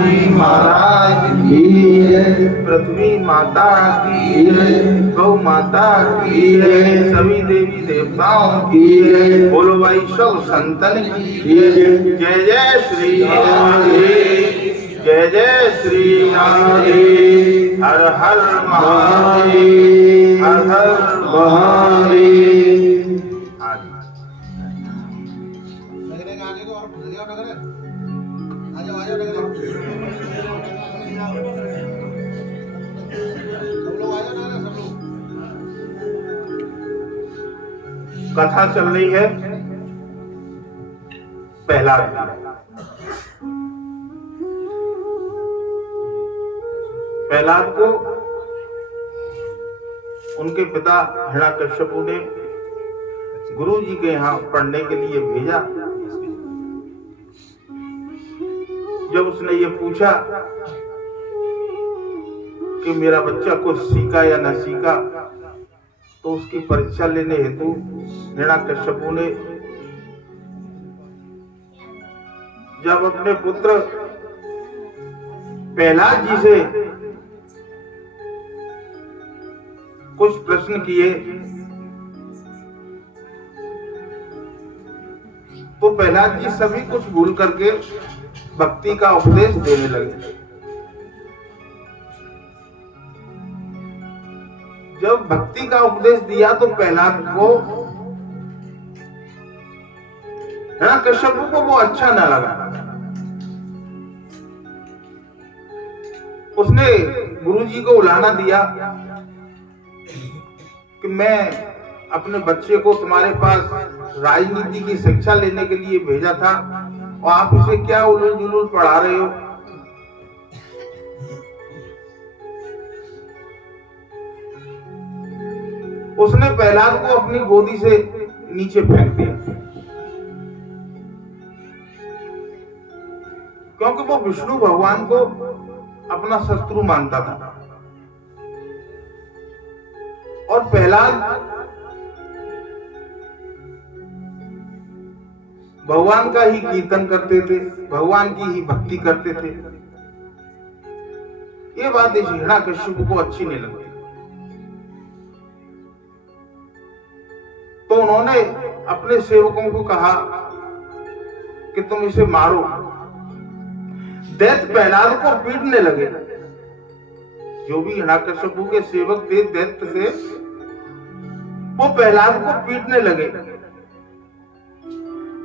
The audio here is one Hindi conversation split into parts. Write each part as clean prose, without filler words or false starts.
जी महाराज की जय। पृथ्वी माता की जय। गौ माता की जय। सभी देवी देवताओं की जय। बोलो भाई सब संतन की जय। जय जय श्री हरि। जय जय श्री हरि। हर हर महादेव। हर हर महादेव। आगे को और भूल जाओ नगर आ जाओ नगर सब लोग आ जाओ नगर सब लोग। कथा चल रही है प्रहलाद। प्रहलाद को उनके पिता हिरण्यकश्यपु ने गुरु जी के यहाँ पढ़ने के लिए भेजा। जब उसने ये पूछा कि मेरा बच्चा कुछ सीखा या न सीखा, तो उसकी परीक्षा लेने हेतु हिरण्यकश्यपु ने जब अपने पुत्र प्रहलाद जी से कुछ प्रश्न किए, तो प्रहलाद जी सभी कुछ भूल करके भक्ति का उपदेश देने लगे। जब भक्ति का उपदेश दिया तो प्रहलाद को हिरण्यकश्यपु को वो अच्छा न लगा। उसने गुरुजी को उलाहना दिया कि मैं अपने बच्चे को तुम्हारे पास राजनीति की शिक्षा लेने के लिए भेजा था और आप इसे क्या उलूल जुलूल पढ़ा रहे हो। उसने प्रहलाद को अपनी गोदी से नीचे फेंक दिया, क्योंकि वो विष्णु भगवान को अपना शत्रु मानता था। और प्रहलाद भगवान का ही कीर्तन करते थे, भगवान की ही भक्ति करते थे। ये बात इस हिरण्यकश्यपु को अच्छी नहीं लगती, तो उन्होंने अपने सेवकों को कहा कि तुम इसे मारो। दैत्य प्रहलाद को पीटने लगे। जो भी हिरण्यकश्यपु के सेवक थे दैत्य से, वो प्रहलाद को पीटने लगे।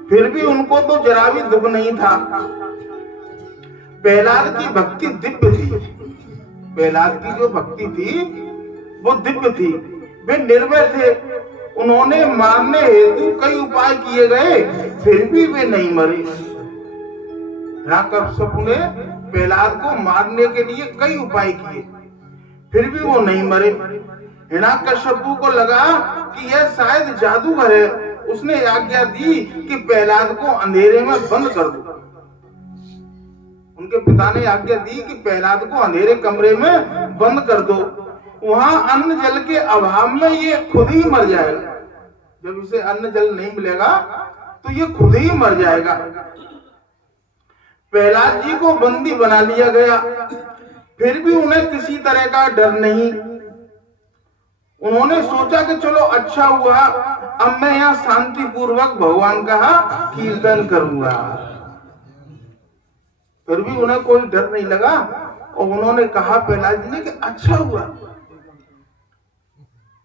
फिर भी उनको तो जरा भी दुख नहीं था। प्रहलाद की भक्ति दिव्य थी। प्रहलाद की जो भक्ति थी वो दिव्य थी। वे निर्भय थे। उन्होंने मारने हेतु कई उपाय किए गए, फिर भी वे नहीं मरे। हिरण्यकश्यपु ने प्रहलाद को मारने के लिए कई उपाय किए, फिर भी वो नहीं मरे। हिरण्यकश्यपु को लगा कि यह शायद जादूगर है। उसने आज्ञा दी कि प्रहलाद को अंधेरे में बंद कर दो। उनके पिता ने आज्ञा दी कि प्रहलाद को अंधेरे कमरे में बंद कर दो। वहां अन्न जल के अभाव में ये खुद ही मर जाएगा। जब इसे अन्न जल नहीं मिलेगा तो ये खुद ही मर जाएगा। प्रहलाद जी को बंदी बना लिया गया, फिर भी उन्हें किसी तरह का डर नहीं। उन्होंने सोचा कि चलो अच्छा हुआ, अब मैं यहाँ शांति पूर्वक भगवान का कीर्तन करूंगा। फिर भी उन्हें कोई डर नहीं लगा और उन्होंने कहा प्रहलाद जी ने कि अच्छा हुआ,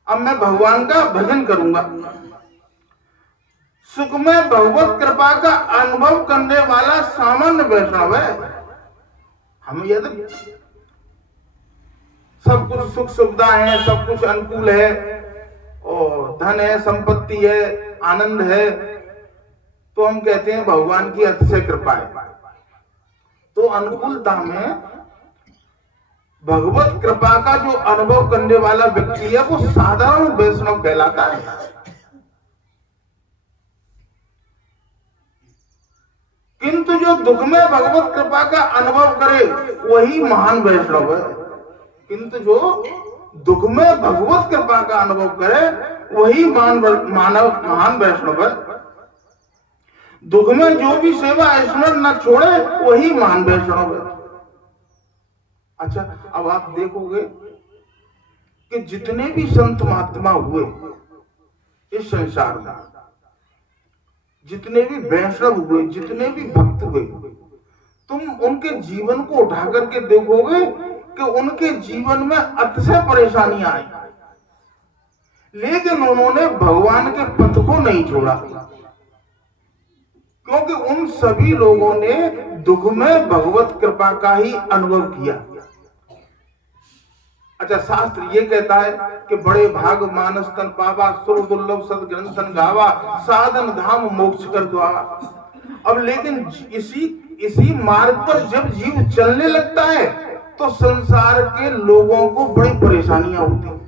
अब मैं भगवान का भजन करूंगा। सुख में भगवत कृपा का अनुभव करने वाला सामान्य वैष्णव है। हम यदि सब कुछ सुख सुविधा है, सब कुछ अनुकूल है और धन है, संपत्ति है, आनंद है, तो हम कहते हैं भगवान की अतिशय कृपा है। तो अनुकूलता में भगवत कृपा का जो अनुभव करने वाला व्यक्ति है वो साधारण वैष्णव कहलाता है। किंतु जो दुख में भगवत कृपा का अनुभव करे वही महान वैष्णव है। किंतु जो दुख में भगवत कृपा का अनुभव करे वही महान वैष्णव है। दुख में जो भी सेवा स्मरण न छोड़े वही महान वैष्णव है। अच्छा, अब आप देखोगे कि जितने भी संत महात्मा हुए इस संसार में, जितने भी वैष्णव हुए, जितने भी भक्त हुए, तुम उनके जीवन को उठा करके देखोगे कि उनके जीवन में अतिशय परेशानियां आई, लेकिन उन्होंने भगवान के पथ को नहीं छोड़ा, क्योंकि उन सभी लोगों ने दुख में भगवत कृपा का ही अनुभव किया। अच्छा, शास्त्र ये कहता है कि बड़े भाग मानस तन पावा, सुर दुर्लभ सदग्रंथन गावा, साधन धाम मोक्ष कर द्वारा। अब लेकिन इसी मार्ग पर जब जीव चलने लगता है तो संसार के लोगों को बड़ी परेशानियां होती हैं,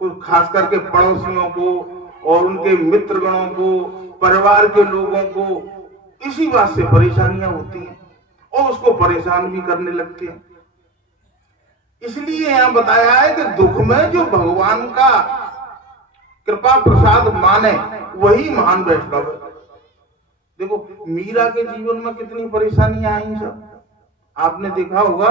कुछ खास करके पड़ोसियों को और उनके मित्रगणों को, परिवार के लोगों को इसी बात से परेशानियां होती हैं और उसको परेशान भी करने लगते हैं। इसलिए यहां बताया है कि दुख में जो भगवान का कृपा प्रसाद माने वही महान वैष्णव है। देखो मीरा के जीवन में कितनी परेशानियां आई सब, आपने देखा होगा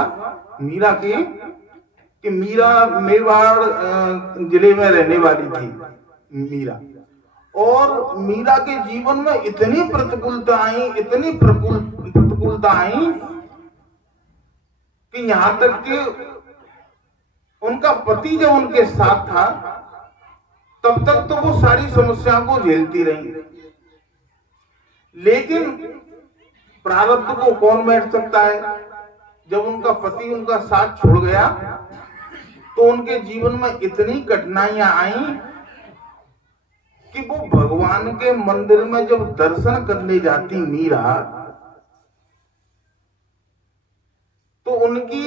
मीरा कि मीरा मेवाड़ जिले में रहने वाली थी मीरा, और मीरा के जीवन में इतनी प्रतिकूलता आई, इतनी प्रतिकूलता आई कि यहां तक कि उनका पति जब उनके साथ था तब तक तो वो सारी समस्याओं को झेलती रही, लेकिन प्रारब्ध को कौन बैठ सकता है। जब उनका पति उनका साथ छोड़ गया तो उनके जीवन में इतनी कठिनाइयां आई कि वो भगवान के मंदिर में जब दर्शन करने जाती मीरा, तो उनकी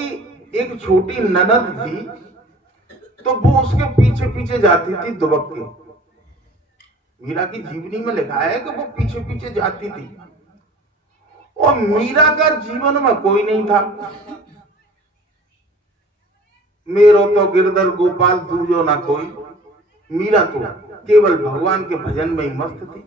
एक छोटी ननद थी, तो वो उसके पीछे पीछे जाती थी दुबक के। मीरा की जीवनी में लिखा है कि वो पीछे पीछे जाती थी, और मीरा का जीवन में कोई नहीं था। मेरो तो गिरधर गोपाल दूजो ना कोई, मीरा तो केवल भगवान के भजन में ही मस्त थी।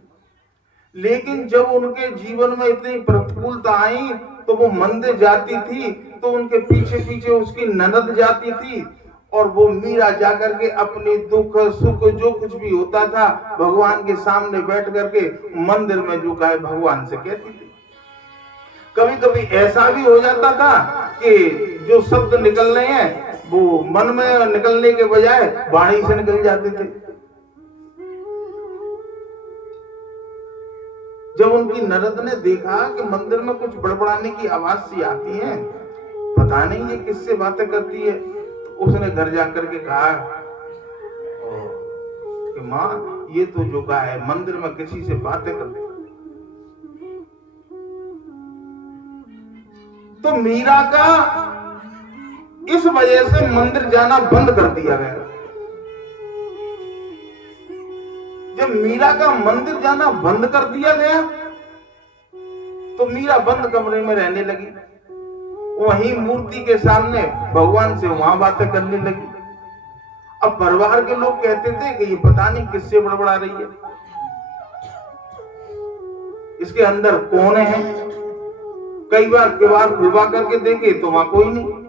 लेकिन जब उनके जीवन में इतनी प्रतिकूलता आई तो वो मंदिर जाती थी, तो उनके पीछे पीछे उसकी ननद जाती थी, और वो मीरा जाकर के अपनी दुख सुख जो कुछ भी होता था भगवान के सामने बैठ करके मंदिर में जो गाय भगवान से कहती थी। कभी कभी ऐसा भी हो जाता था कि जो शब्द निकल रहे हैं वो मन में निकलने के बजाय वाणी से निकल जाते थे। जब उनकी ननद ने देखा कि मंदिर में कुछ बड़बड़ाने की आवाज सी आती है, पता नहीं ये किससे बातें करती है, तो उसने घर जाकर के कहा कि माँ ये तो जो गाय है मंदिर में किसी से बातें करती। तो मीरा का इस वजह से मंदिर जाना बंद कर दिया गया। जब मीरा का मंदिर जाना बंद कर दिया गया तो मीरा बंद कमरे में रहने लगी, वहीं मूर्ति के सामने भगवान से वहां बातें करने लगी। अब परिवार के लोग कहते थे कि ये पता नहीं किससे बड़बड़ा रही है, इसके अंदर कौन है। कई बार किवाड़ खुलवा करके देखे तो वहां कोई नहीं।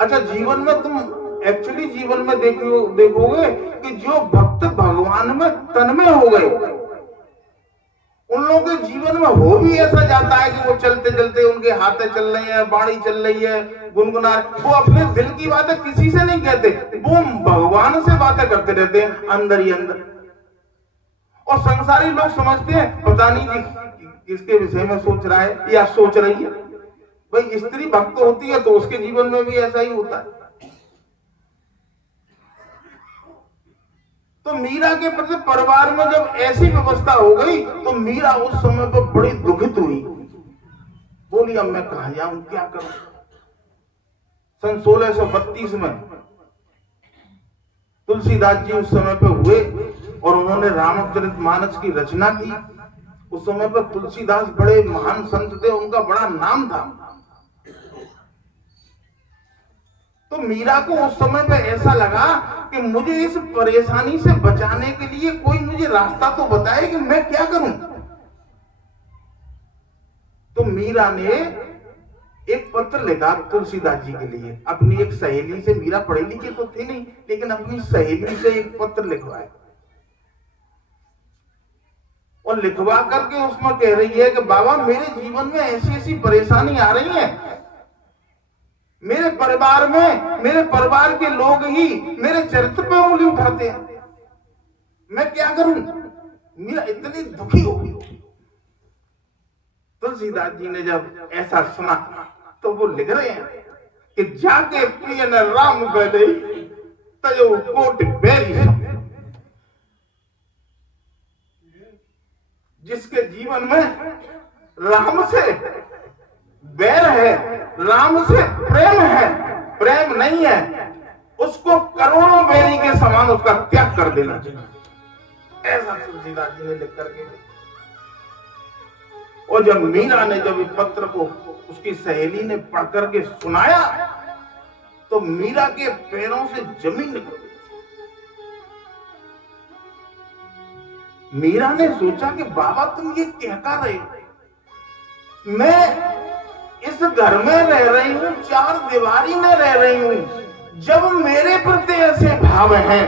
अच्छा, जीवन में तुम एक्चुअली जीवन में देखोगे कि जो भक्त भगवान में तन्मय हो गए उन लोगों के जीवन में हो भी ऐसा जाता है कि वो चलते चलते उनके हाथें चल रही हैं, बाणी चल रही है, गुनगुना, वो अपने दिल की बातें किसी से नहीं कहते, वो भगवान से बातें करते रहते हैं अंदर ही अंदर। और संसारी लोग समझते हैं पता नहीं कि किसके विषय में सोच रहा है या सोच रही है। भाई स्त्री भक्त होती है तो उसके जीवन में भी ऐसा ही होता है। तो मीरा के प्रति परिवार में जब ऐसी व्यवस्था हो गई तो मीरा उस समय पर बड़ी दुखित हुई, बोली अब मैं कहां जाऊं, क्या करूं। सन 1632 में तुलसीदास जी उस समय पर हुए और उन्होंने रामचरितमानस की रचना की। उस समय पर तुलसीदास बड़े महान संत थे, उनका बड़ा नाम था। तो मीरा को उस समय पे ऐसा लगा कि मुझे इस परेशानी से बचाने के लिए कोई मुझे रास्ता तो बताए कि मैं क्या करूं। तो मीरा ने एक पत्र लिखा तुलसीदास जी के लिए, अपनी एक सहेली से। मीरा पढ़ी लिखी तो थी नहीं, लेकिन अपनी सहेली से एक पत्र लिखवाया और लिखवा करके उसमें कह रही है कि बाबा मेरे जीवन में ऐसी ऐसी परेशानी आ रही है, मेरे परिवार के लोग ही मेरे चरित्र पे उंगली उठाते हैं, मैं क्या करूं। मीरा इतनी दुखी हो गई। तुलसीदास जी ने जब ऐसा सुना तो वो लिख रहे हैं कि जाके प्रिय न राम बदई तयो कोट बैरी। जिसके जीवन में राम से बैर है, राम से प्रेम है, प्रेम नहीं है, उसको करोड़ों बैरी के समान उसका त्याग कर देना चाहिए। ऐसा तुलसीदास जी ने लिख करके। और जब मीरा ने जब इस पत्र को उसकी सहेली ने पढ़ करके सुनाया तो मीरा के पैरों से जमीन निकल गई। मीरा ने सोचा कि बाबा तुम ये क्या कर रहे हो, मैं इस घर में रह रही हूं, चार दीवारी में रह रही हूं, जब मेरे प्रति ऐसे भाव हैं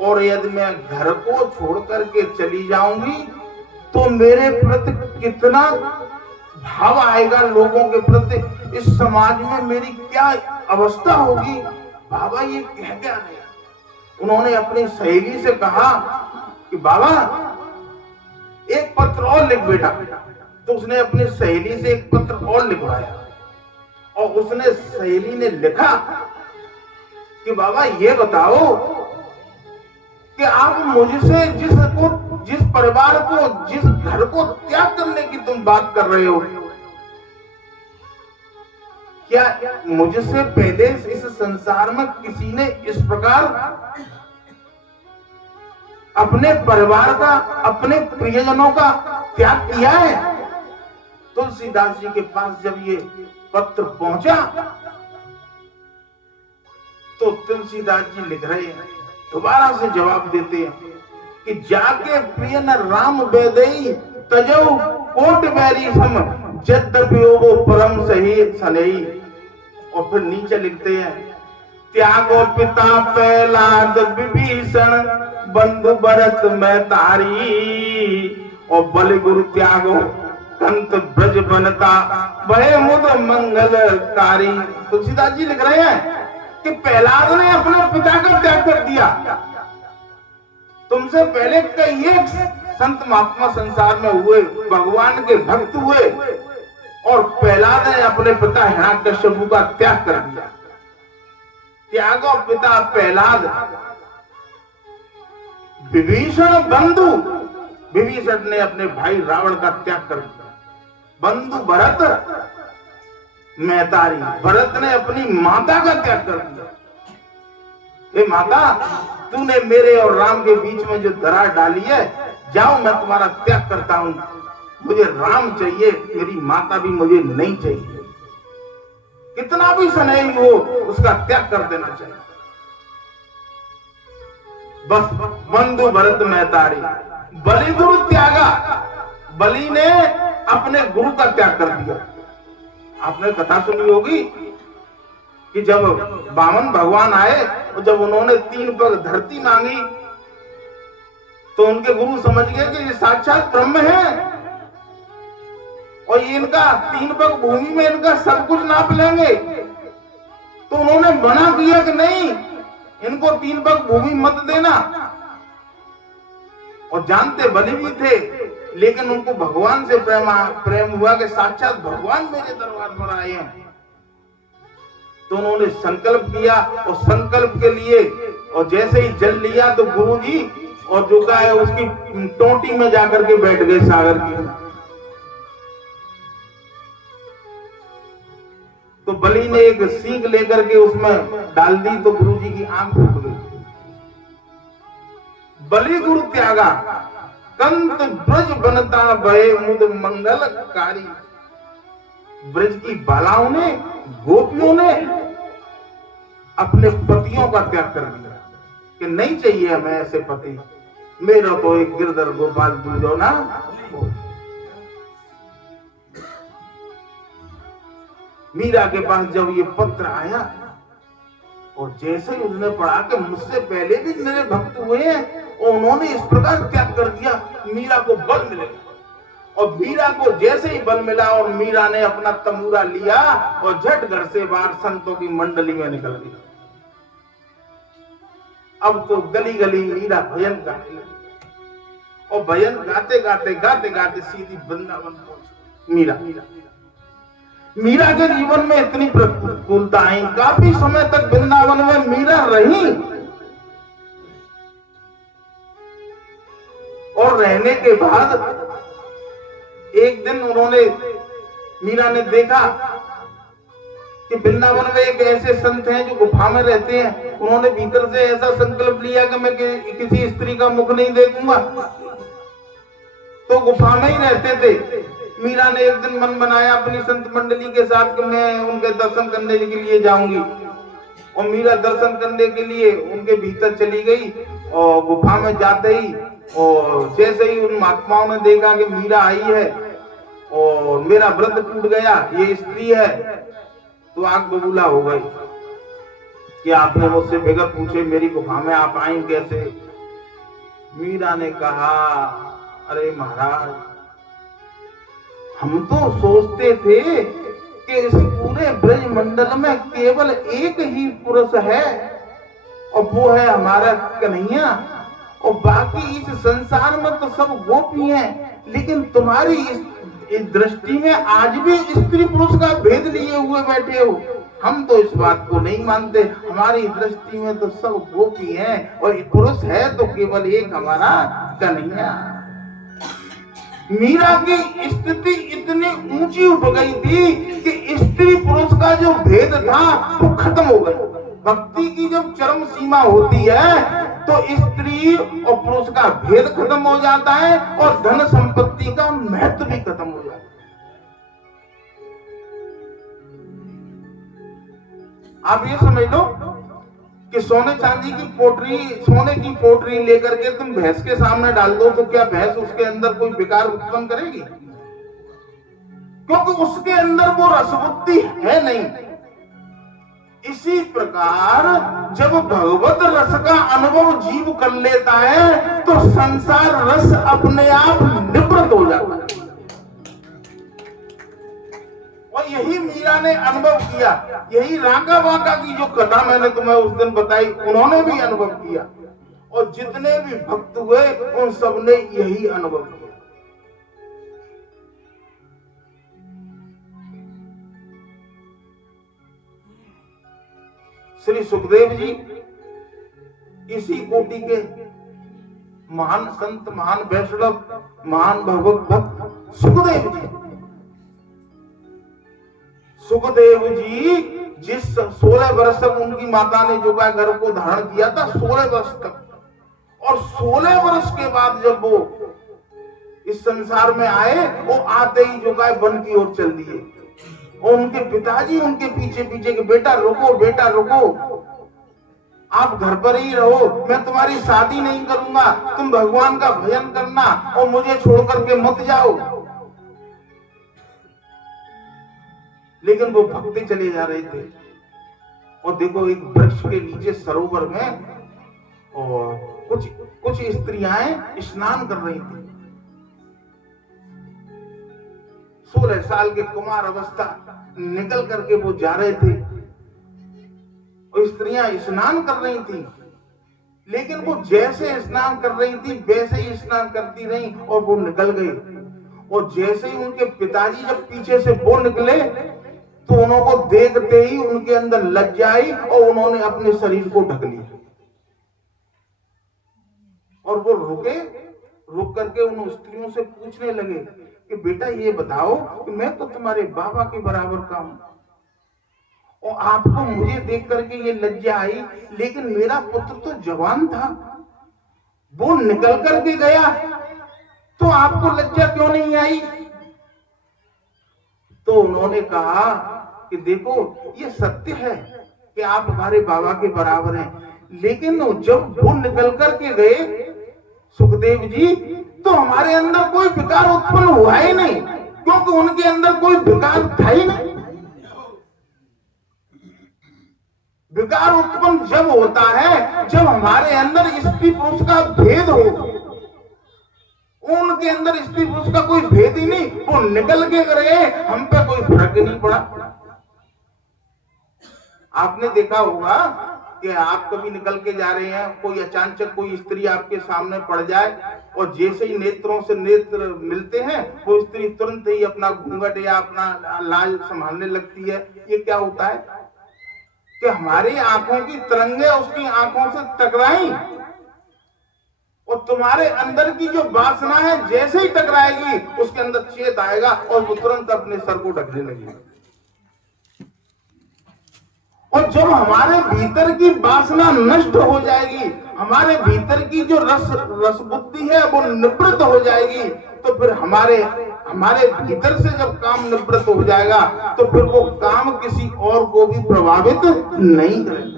और यदि मैं घर को छोड़ करके चली जाऊंगी तो मेरे प्रति कितना भाव आएगा लोगों के प्रति, इस समाज में मेरी क्या अवस्था होगी। बाबा ये क्या रहे। उन्होंने अपनी सहेली से कहा कि बाबा एक पत्र और लिख बेटा। तो उसने अपनी सहेली से एक पत्र और लिखवाया और उसने सहेली ने लिखा कि बाबा ये बताओ कि आप मुझसे जिस परिवार को, जिस घर को त्याग करने की तुम बात कर रहे हो, क्या मुझसे पहले इस संसार में किसी ने इस प्रकार अपने परिवार का, अपने प्रियजनों का त्याग किया है। तुलसीदास जी के पास जब ये पत्र पहुंचा तो तुलसीदास जी लिख रहे हैं, दोबारा से जवाब देते हैं कि जाके प्रिय न राम बेदई तजौ कोट बैरी सम यद्यपि वो परम सही सनई। और फिर नीचे लिखते हैं त्यागो पिता प्रहलाद विभीषण बंधु भरत में तारी और बलि गुरु त्यागो कंत ब्रज बनता वह मुद मंगलकारी। तुलसीदास जी लिख रहे हैं कि प्रहलाद ने अपने पिता का त्याग कर दिया। तुमसे पहले कई एक संत महात्मा संसार में हुए, भगवान के भक्त हुए और प्रहलाद ने अपने पिता हिरण्यकश्यप का त्याग कर दिया। त्यागो पिता प्रहलाद विभीषण बंधु, विभीषण ने अपने भाई रावण का त्याग कर दिया। बंधु भरत मैतारी, भरत ने अपनी माता का त्याग कर दिया। हे माता, तूने मेरे और राम के बीच में जो दरार डाली है, जाओ मैं तुम्हारा त्याग करता हूं, मुझे राम चाहिए, मेरी माता भी मुझे नहीं चाहिए। कितना भी स्नेही हो उसका त्याग कर देना चाहिए। बस बंधु भरत मैतारी, बलि गुरु त्यागा, बलि ने अपने गुरु का त्याग कर दिया। आपने कथा सुनी होगी कि जब वामन भगवान आए और जब उन्होंने 3 पग धरती मांगी तो उनके गुरु समझ गए कि ये साक्षात ब्रह्म है और ये इनका 3 पग भूमि में इनका सब कुछ नाप लेंगे। तो उन्होंने मना किया कि नहीं, इनको 3 पग भूमि मत देना। और जानते बलि भी थे, लेकिन उनको भगवान से प्रेम हुआ कि साक्षात भगवान मेरे दरबार पर आए हैं। तो उन्होंने संकल्प किया और संकल्प के लिए और जैसे ही जल लिया तो गुरुजी और जो का है उसकी टोटी में जाकर के बैठ गए सागर की। तो बलि ने एक सींग लेकर के उसमें डाल दी तो गुरुजी की आंख फूट गई। बलि गुरु त्यागा कंत ब्रज बनता भय मुद मंगलकारी। ब्रज की बालाओं ने, गोपियों ने अपने पतियों का त्याग कर दिया कि नहीं चाहिए हमें ऐसे पति, मेरा तो एक गिरधर गोपाल दूजो ना। मीरा के पास जब ये पत्र आया और जैसे ही उसने पढ़ा कि मुझसे पहले भी मेरे भक्त हुए हैं और उन्होंने इस प्रकार त्याग कर दिया, मीरा को बल मिलेगा। और मीरा को जैसे ही बल मिला और मीरा ने अपना तंबूरा लिया और झट घर से बाहर संतों की मंडली में निकल गई। अब तो गली गली मीरा भजन गाने लगी और भजन गाते गाते सीधी वृंदावन पहुंची। मीरा के जीवन में इतनी प्रतिकूलता आई, काफी समय तक वृंदावन में मीरा रही और रहने के बाद एक दिन मीरा ने देखा कि वृंदावन में एक ऐसे संत हैं जो गुफा में रहते हैं। उन्होंने भीतर से ऐसा संकल्प लिया कि मैं किसी स्त्री का मुख नहीं देखूंगा, तो गुफा में ही रहते थे। मीरा ने एक दिन मन बनाया अपनी संत मंडली के साथ कि मैं उनके दर्शन करने के लिए जाऊंगी और मीरा दर्शन करने के लिए उनके भीतर चली गई और गुफा में जाते ही और जैसे ही उन महात्माओं ने देखा कि मीरा आई है और मेरा व्रत टूट गया, ये स्त्री है, तो आग बबूला हो गई कि आपने मुझसे बगैर पूछे मेरी गुफा में आप आई कैसे। मीरा ने कहा, अरे महाराज, हम तो सोचते थे कि इस पूरे ब्रज मंडल में केवल एक ही पुरुष है और वो है हमारा कन्हैया, और बाकी इस संसार में तो सब गोपी हैं, लेकिन तुम्हारी इस दृष्टि में आज भी स्त्री पुरुष का भेद लिए हुए बैठे हो। हम तो इस बात को नहीं मानते, हमारी दृष्टि में तो सब गोपी हैं और पुरुष है तो केवल एक हमारा कन्हैया। मीरा की स्थिति इतनी ऊंची उठ गई थी कि स्त्री पुरुष का जो भेद था वो खत्म हो गया। भक्ति की जब चरम सीमा होती है तो स्त्री और पुरुष का भेद खत्म हो जाता है और धन संपत्ति का महत्व भी खत्म हो जाता है। आप ये समझ लो कि सोने की पोटरी लेकर के तुम भैंस के सामने डाल दो तो क्या भैंस उसके अंदर कोई विकार उत्पन्न करेगी? क्योंकि उसके अंदर वो रसबुद्धि है नहीं। इसी प्रकार जब भगवत रस का अनुभव जीव कर लेता है तो संसार रस अपने आप निवृत्त हो जाता है। और यही मीरा ने अनुभव किया। यही राका बाका की जो कथा मैंने तुम्हें उस दिन बताई, उन्होंने भी अनुभव किया और जितने भी भक्त हुए उन सब ने यही अनुभव किया। श्री सुखदेव जी इसी कोटि के महान संत, महान वैष्णव, महान भगवत भक्त सुखदेव जी जिस 16 वर्ष तक उनकी माता ने जो घर को धारण किया था, 16 वर्ष तक, और 16 वर्ष के बाद जब वो इस संसार में आए, वो आते ही जो वन की ओर चल दिए और उनके पिताजी उनके पीछे पीछे कि बेटा रुको, आप घर पर ही रहो, मैं तुम्हारी शादी नहीं करूंगा, तुम भगवान का भजन करना और मुझे छोड़ करके मत जाओ। लेकिन वो भक्ति चले जा रहे थे और देखो एक वृक्ष के नीचे सरोवर में और कुछ स्त्रियां स्नान कर रही थी। 16 साल के कुमार अवस्था निकल करके वो जा रहे थे और स्त्रियां स्नान कर रही थी, लेकिन वो जैसे स्नान कर रही थी वैसे ही स्नान करती रही और वो निकल गई। और जैसे ही उनके पिताजी जब पीछे से वो निकले तो उनको देखते ही उनके अंदर लज्जा आई और उन्होंने अपने शरीर को ढक लिया और वो रुक करके उन स्त्रियों से पूछने लगे कि बेटा ये बताओ कि मैं तो तुम्हारे बाबा के बराबर का हूं और आपको मुझे देख करके ये लज्जा आई, लेकिन मेरा पुत्र तो जवान था, वो निकल करके गया, तो आपको लज्जा क्यों नहीं आई? तो उन्होंने कहा कि देखो ये सत्य है कि आप हमारे बाबा के बराबर हैं, लेकिन जब वो निकल करके गए सुखदेव जी तो हमारे अंदर कोई विकार उत्पन्न हुआ ही नहीं, क्योंकि उनके अंदर कोई विकार था ही नहीं। विकार उत्पन्न जब होता है जब हमारे अंदर स्त्री पुरुष का भेद हो। उनके अंदर स्त्री पुरुष का कोई भेद ही नहीं, वो निकल के गए, हम पे कोई फर्क ही नहीं पड़ा। आपने देखा होगा कि आप कभी निकल के जा रहे हैं, कोई अचानक कोई स्त्री आपके सामने पड़ जाए और जैसे ही नेत्रों से नेत्र मिलते हैं वो स्त्री तुरंत ही अपना घूंघट या अपना लाज संभालने लगती है। ये क्या होता है कि हमारी आंखों की तरंगे उसकी आंखों से टकराई और तुम्हारे अंदर की जो वासना है जैसे ही टकराएगी उसके अंदर चेत आएगा और वो तुरंत अपने सर को ढकने लगेगी। और जब हमारे भीतर की वासना नष्ट हो जाएगी, हमारे भीतर की जो रस बुद्धि है वो निवृत्त हो जाएगी, तो फिर हमारे भीतर से जब काम निवृत्त हो जाएगा तो फिर वो काम किसी और को भी प्रभावित नहीं करेगा।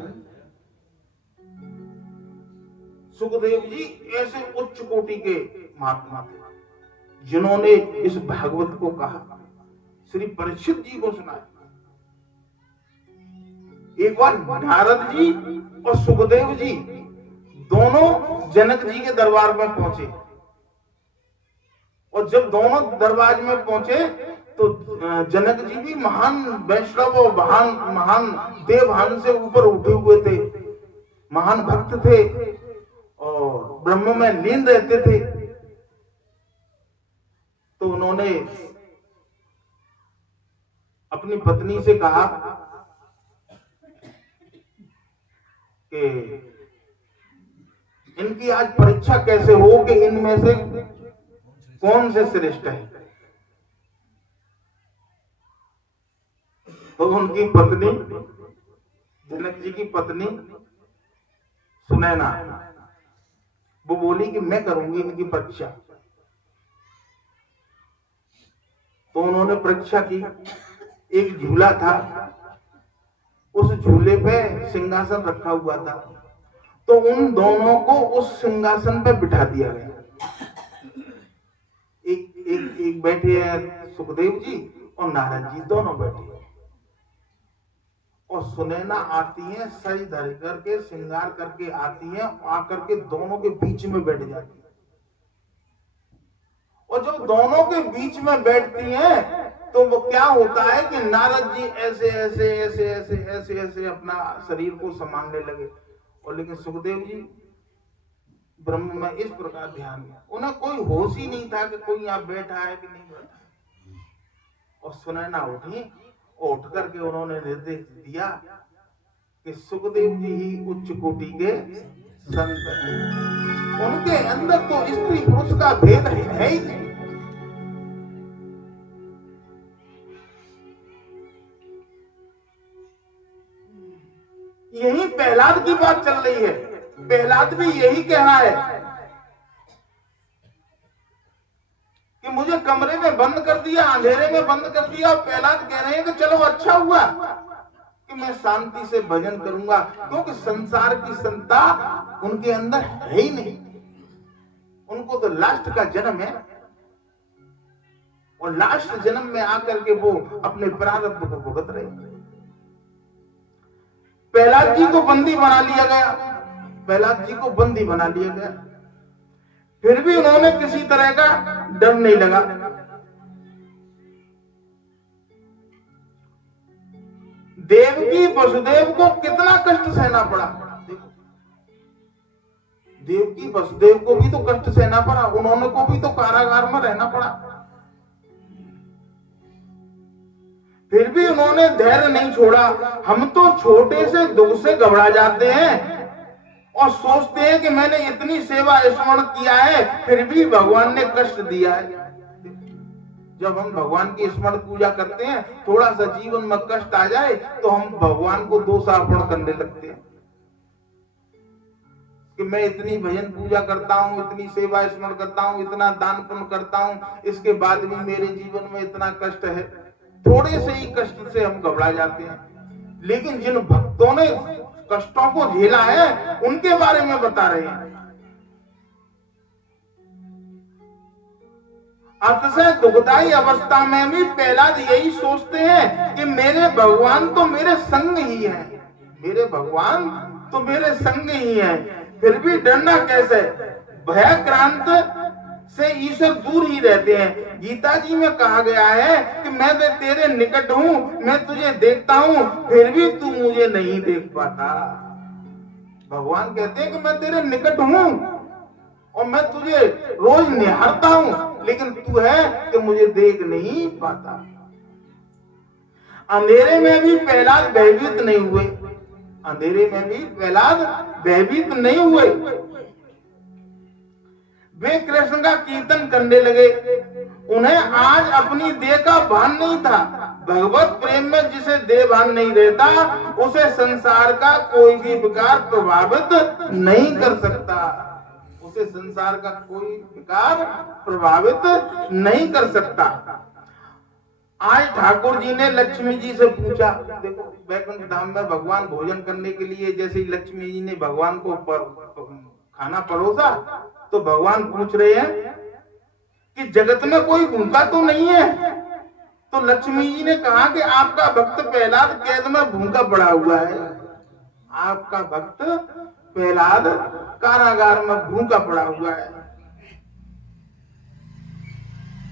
सुखदेव जी ऐसे उच्च कोटि के महात्मा थे जिन्होंने इस भागवत को कहा, श्री परीक्षित जी को सुनाया। एक बार नारद जी और सुखदेव जी दोनों जनक जी के दरबार में पहुंचे और जब दोनों दरबार में पहुंचे तो जनक जी भी महान वैष्णव और महान देवभान से ऊपर उठे हुए थे, महान भक्त थे और ब्रह्म में लीन रहते थे। तो उन्होंने अपनी पत्नी से कहा कि इनकी आज परीक्षा कैसे हो कि इनमें से कौन से श्रेष्ठ है। तो उनकी पत्नी, जनक जी की पत्नी सुनैना, वो बोली कि मैं करूंगी इनकी परीक्षा। तो उन्होंने परीक्षा की। एक झूला था, उस झूले पे सिंहासन रखा हुआ था, तो उन दोनों को उस सिंहासन पे बिठा दिया गया। एक बैठे हैं सुखदेव जी और नारद जी, दोनों बैठे और सुनैना आती है सज धर करके श्रृंगार करके आती है, आकर के दोनों के बीच में बैठ जाती है। और जब दोनों के बीच में बैठती हैं तो वो क्या होता है कि नारद जी ऐसे ऐसे ऐसे ऐसे ऐसे ऐसे अपना शरीर को संभालने लगे और लेकिन सुखदेव जी ब्रह्म में इस प्रकार ध्यान में, उन्हें कोई होश ही नहीं था कि कोई यहाँ बैठा है कि नहीं बैठा। और सुनैना उठी, उठ करके उन्होंने निर्देश दिया कि सुखदेव जी ही उच्च कोटि के संत हैं, उनके अंदर तो स्त्री पुरुष का भेद है ही नहीं। यही प्रहलाद की बात चल रही है। प्रहलाद भी यही कह रहा है कि मुझे कमरे में बंद कर दिया, अंधेरे में बंद कर दिया, और प्रहलाद कह रहे हैं कि चलो अच्छा हुआ कि मैं शांति से भजन करूंगा, क्योंकि संसार की संता उनके अंदर है ही नहीं। उनको तो लास्ट का जन्म है और लास्ट जन्म में आकर के वो अपने प्रारब्ध को भुगत रहे। प्रहलाद जी को बंदी बना लिया गया, प्रहलाद जी को बंदी बना लिया गया, फिर भी उन्होंने किसी तरह का डर नहीं लगा। देवकी वसुदेव को कितना कष्ट सहना पड़ा। देवकी वसुदेव को भी तो कष्ट सहना पड़ा, उन्होंने को भी तो कारागार में रहना पड़ा, फिर भी उन्होंने धैर्य नहीं छोड़ा। हम तो छोटे से दुख से घबरा जाते हैं और सोचते हैं कि मैंने इतनी सेवा स्मरण किया है फिर भी भगवान ने कष्ट दिया है। जब हम भगवान की स्मरण पूजा करते हैं, थोड़ा सा जीवन में कष्ट आ जाए तो हम भगवान को दोषारोपण करने लगते हैं कि मैं इतनी भजन पूजा करता हूँ, इतनी सेवा स्मरण करता हूँ, इतना दान पुण्य करता हूँ, इसके बाद भी मेरे जीवन में इतना कष्ट है। थोड़े से ही कष्ट से हम घबरा जाते हैं। लेकिन जिन भक्तों ने कष्टों को झेला है उनके बारे में बता रहे हैं। अतिशय दुखदायी अवस्था में भी प्रहलाद यही सोचते हैं कि मेरे भगवान तो मेरे संग ही हैं, मेरे भगवान तो मेरे संग ही हैं, फिर भी डरना कैसे? भयाक्रांत से ईश्वर दूर ही रहते हैं। गीता जी में कहा गया है कि मैं तेरे निकट हूं, मैं तुझे देखता हूं, फिर भी तू मुझे नहीं देख पाता। भगवान कहते हैं कि मैं तेरे निकट हूं और मैं तुझे रोज निहारता हूं, लेकिन तू है कि मुझे देख नहीं पाता। अंधेरे में भी प्रहलाद भयभीत नहीं हुए, अंधेरे में भी प्रहलाद भयभीत नहीं हुए। वे कृष्ण का कीर्तन करने लगे। उन्हें आज अपनी देह का भान नहीं था। भगवत प्रेम में जिसे देह भान नहीं रहता, उसे संसार का कोई भी विकार प्रभावित नहीं कर सकता। उसे संसार का कोई विकार प्रभावित नहीं कर सकता। आज ठाकुर जी ने लक्ष्मी जी से पूछा, देखो वैकुंठ धाम में भगवान भोजन करने के लिए जैसे ही लक्ष्मी जी ने भगवान को खाना परोसा, तो भगवान पूछ रहे हैं कि जगत में कोई भूखा तो नहीं है? तो लक्ष्मी जी ने कहा कि आपका भक्त प्रहलाद कैद में भूखा पड़ा हुआ है, आपका भक्त प्रहलाद कारागार में भूखा पड़ा हुआ है।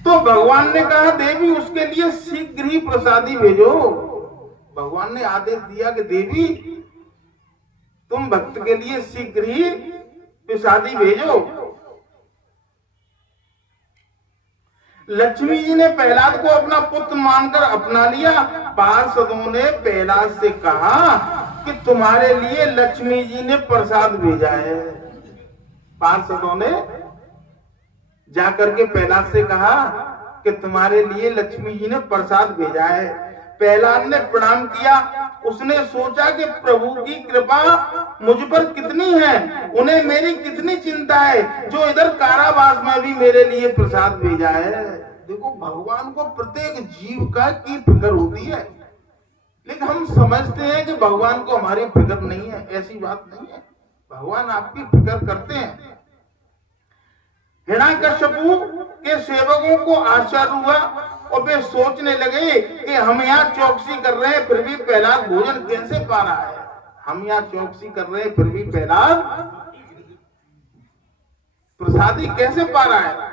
तो भगवान ने कहा देवी उसके लिए शीघ्र ही प्रसादी भेजो। भगवान ने आदेश दिया कि देवी तुम भक्त के लिए शीघ्र ही प्रसादी भेजो। लक्ष्मी जी ने प्रहलाद को अपना पुत्र मानकर अपना लिया। पार्षदों ने प्रहलाद से कहा कि तुम्हारे लिए लक्ष्मी जी ने प्रसाद भेजा है। पार्षदों ने जाकर के प्रहलाद से कहा कि तुम्हारे लिए लक्ष्मी जी ने प्रसाद भेजा है। प्रहलाद ने प्रणाम किया। उसने सोचा कि प्रभु की कृपा मुझ पर कितनी है, उन्हें मेरी कितनी चिंता है जो इधर कारावास में भी मेरे लिए प्रसाद भेजा है। देखो भगवान को प्रत्येक जीव का की फिक्र होती है, लेकिन हम समझते हैं कि भगवान को हमारी फिक्र नहीं है। ऐसी बात नहीं है, भगवान आपकी फिक्र करते हैं। हिरण्यकश्यपु के सेवकों को आश्चर्य हुआ और वे सोचने लगे कि हम यहाँ चौकसी कर रहे हैं फिर भी प्रहलाद भोजन कैसे पा रहा है। हम यहाँ चौकसी कर रहे हैं फिर भी प्रहलाद प्रसादी कैसे पा रहा है।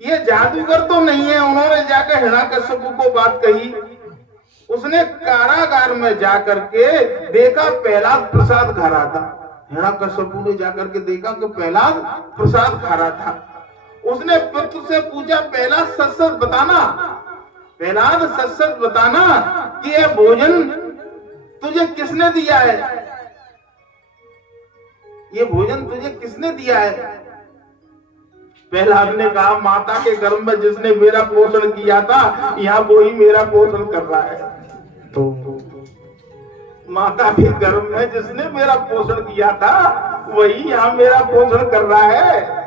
ये जादूगर तो नहीं है। उन्होंने जाकर हिरण्यकश्यपु को बात कही। उसने कारागार में जाकर के देखा प्रहलाद प्रसाद खा रहा था। हिरण्यकश्यपु ने जाकर के देखा कि प्रहलाद प्रसाद खा रहा था। उसने पुत्र से पूछा प्रहलाद सच सच बताना, प्रहलाद सच सच बताना कि यह भोजन तुझे किसने दिया है, ये भोजन तुझे किसने दिया है। प्रहलाद ने कहा माता के गर्भ में जिसने मेरा पोषण किया था, यहाँ वो ही मेरा पोषण कर रहा है। तो माता के गर्भ में जिसने मेरा पोषण किया था वही यहाँ मेरा पोषण कर रहा है।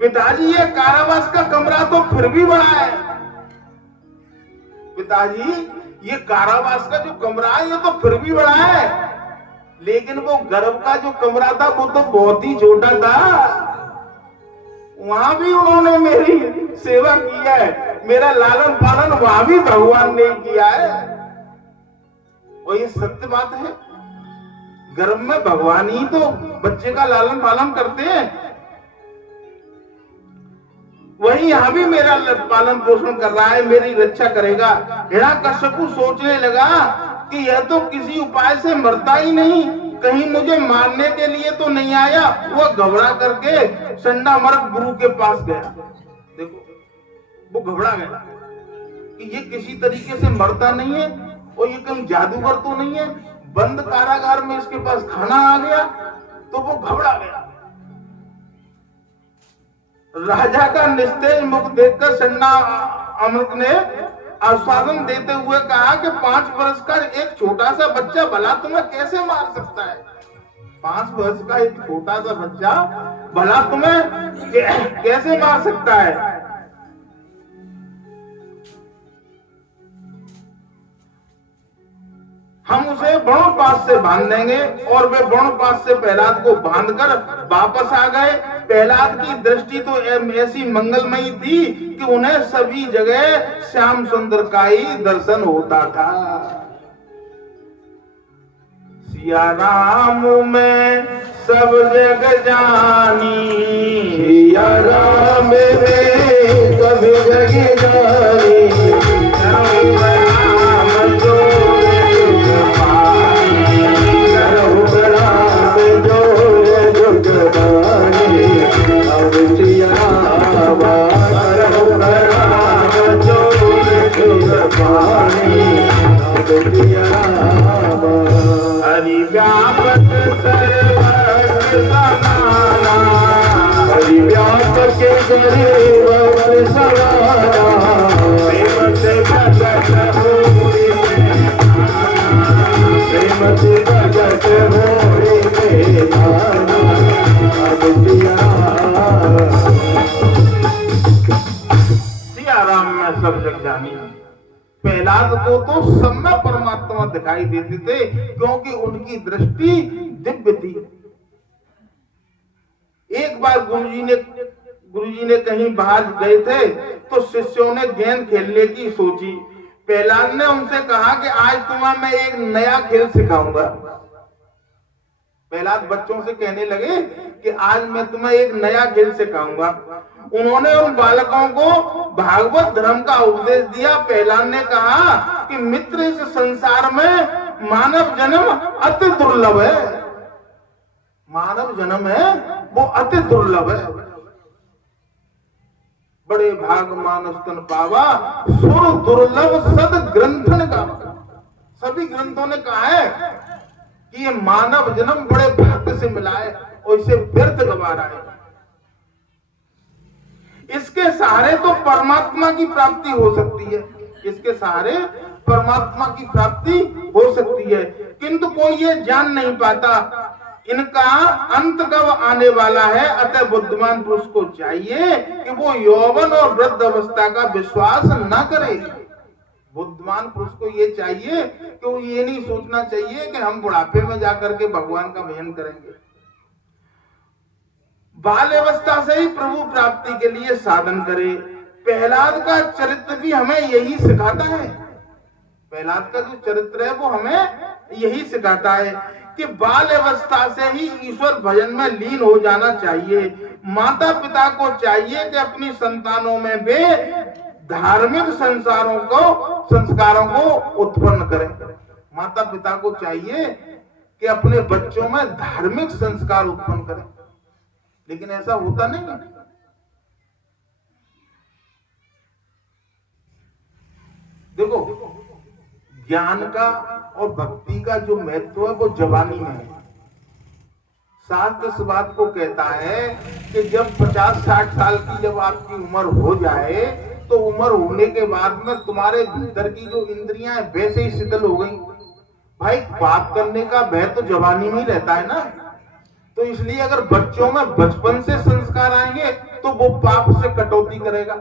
पिताजी ये कारावास का कमरा तो फिर भी बड़ा है। पिताजी ये कारावास का जो कमरा है ये तो फिर भी बड़ा है, लेकिन वो गर्भ का जो कमरा था वो तो बहुत ही छोटा था। वहां भी उन्होंने मेरी सेवा की है, मेरा लालन पालन वहां भी भगवान ने किया है। और ये सत्य बात है, गर्भ में भगवान ही तो बच्चे का लालन पालन करते हैं, वही यहाँ भी मेरा पालन पोषण कर रहा है, मेरी रक्षा करेगा। हिरण्यकश्यपु सोचने लगा कि यह तो किसी उपाय से मरता ही नहीं, कहीं मुझे मारने के लिए तो नहीं आया। वो घबरा करके चंडामर्क गुरु के पास गया। देखो वो घबरा गया कि ये किसी तरीके से मरता नहीं है और ये कहीं जादूगर तो नहीं है, बंद कारागार में इसके पास खाना आ गया, तो वो घबरा गया। राजा का निस्तेज मुख देखकर चंडामर्क ने आश्वासन देते हुए कहा कि 5 वर्ष का एक छोटा सा बच्चा भला तुम्हें कैसे मार सकता है। 5 वर्ष का एक छोटा सा बच्चा भला तुम्हें कैसे मार सकता है। हम उसे वरुणपाश से बांध देंगे। और वे वरुणपाश से प्रहलाद को बांधकर वापस आ गए। प्रहलाद की दृष्टि तो ऐसी मंगलमयी थी कि उन्हें सभी जगह श्याम सुंदर का ही दर्शन होता था। सिया राम में सब जग जानी, सिया राम में सब जग जानी, हरि व्यापक सर्वत्र समाना, हरि व्यापक सर्वत्र समाना, प्रेम से प्रकट होई प्रेम से प्रकट होई बेदाना। अब सिया राम में सब जग जानी। प्रहलाद को तो सब में परमात्मा दिखाई देते थे, क्योंकि उनकी दृष्टि दिव्य थी। एक बार गुरुजी ने कहीं बाहर गए थे, तो शिष्यों ने गेंद खेलने की सोची। प्रहलाद ने उनसे कहा कि आज तुम्हें मैं एक नया खेल सिखाऊंगा। प्रहलाद बच्चों से कहने लगे कि आज मैं तुम्हें एक नया खेल सिखाऊंगा। उन्होंने उन बालकों को भागवत धर्म का उपदेश दिया। प्रहलाद ने कहा कि मित्र, इस संसार में मानव जन्म अति दुर्लभ है। मानव जन्म है वो अति दुर्लभ है। बड़े भाग मानस तन पावा, सुर दुर्लभ सद ग्रंथन का। सभी ग्रंथों ने कहा है कि ये मानव जन्म बड़े भाग्य से मिला है और इसे व्यर्थ गवा रहा है। इसके सहारे तो परमात्मा की प्राप्ति हो सकती है, इसके सहारे परमात्मा की प्राप्ति हो सकती है, किंतु कोई ये जान नहीं पाता इनका अंत कब आने वाला है। अतः बुद्धिमान पुरुष को चाहिए कि वो यौवन और वृद्ध अवस्था का विश्वास न करे। बुद्धिमान पुरुष को ये चाहिए कि वो ये नहीं सोचना चाहिए कि हम बुढ़ापे में जाकर के भगवान का भजन करेंगे। बाल अवस्था से ही प्रभु प्राप्ति के लिए साधन करे। प्रहलाद का चरित्र भी हमें यही सिखाता है। प्रहलाद का जो चरित्र है वो हमें यही सिखाता है कि बाल अवस्था से ही ईश्वर भजन में लीन हो जाना चाहिए। माता पिता को चाहिए कि अपनी संतानों में वे धार्मिक संस्कारों को उत्पन्न करें। माता पिता को चाहिए कि अपने बच्चों में धार्मिक संस्कार उत्पन्न करें, लेकिन ऐसा होता नहीं है। देखो, ज्ञान का और भक्ति का जो महत्व है वो जवानी में है। शास्त्र इस बात को कहता है कि जब 50-60 साल की जब आपकी उम्र हो जाए, तो उम्र होने के बाद में तुम्हारे भीतर की जो इंद्रियां हैं वैसे ही शिथिल हो गई। भाई, पाप करने का भय तो जवानी में ही रहता है ना। तो इसलिए अगर बच्चों में बचपन से संस्कार आएंगे तो वो पाप से कटौती करेगा,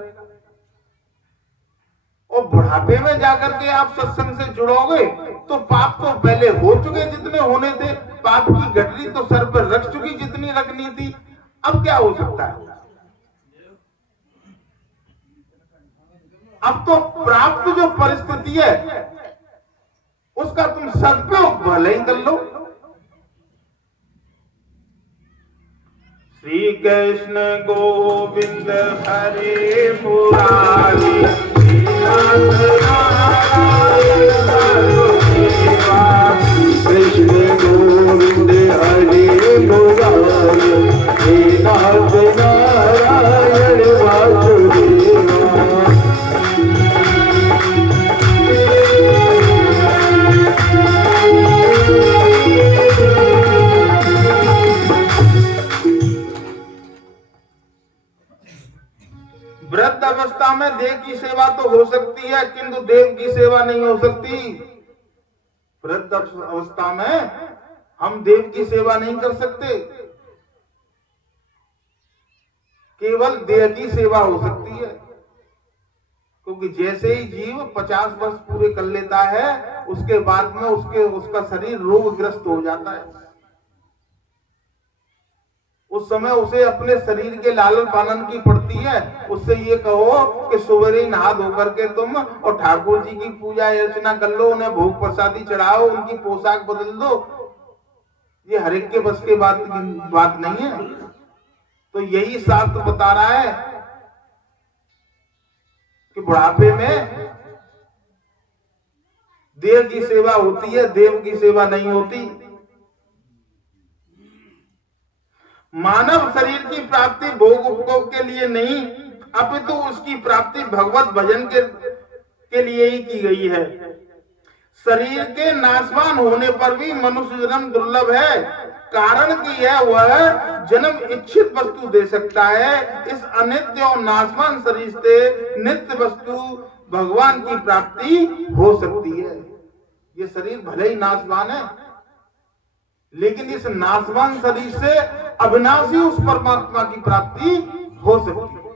और बुढ़ापे में जाकर के आप सत्संग से जुड़ोगे तो पाप तो पहले हो चुके जितने होने थे। पाप की गठरी तो सर पर रख चुकी जितनी रखनी थी। अब क्या हो सकता है? अब तो प्राप्त जो परिस्थिति है उसका तुम सदुपयोग भले ही कर लो। श्री कृष्ण गोविंद हरे मुरारी, कृष्ण गोविंद हरे मुरारी, हे नाथ नारायण वासुदेवा। वृद्ध अवस्था में देव की सेवा तो हो सकती है, किंतु देव की सेवा नहीं हो सकती। वृद्ध अवस्था में हम देव की सेवा नहीं कर सकते, केवल देह की सेवा हो सकती है। क्योंकि जैसे ही जीव 50 वर्ष पूरे कर लेता है उसके बाद में उसका शरीर रोगग्रस्त हो जाता है। उस समय उसे अपने शरीर के लालन पालन की पड़ती है। उससे ये कहो कि सवेरे नहा धो करके तुम और ठाकुर जी की पूजा अर्चना कर लो, उन्हें भोग प्रसादी चढ़ाओ, उनकी पोशाक बदल दो, ये हर एक के बस के बात नहीं है। तो यही शास्त्र बता रहा है कि बुढ़ापे में देव की सेवा होती है, देव की सेवा नहीं होती। मानव शरीर की प्राप्ति भोग उपभोग के लिए नहीं, अपितु उसकी प्राप्ति भगवत भजन के लिए ही की गई है। शरीर के नाशवान होने पर भी मनुष्य जन्म दुर्लभ है, कारण कि यह वह जन्म इच्छित वस्तु दे सकता है। इस अनित्य और नाशवान शरीर से नित्य वस्तु भगवान की प्राप्ति हो सकती है। ये शरीर भले ही नाशवान है, लेकिन इस नाशवान शरीर से अविनाशी उस परमात्मा की प्राप्ति हो सकती है।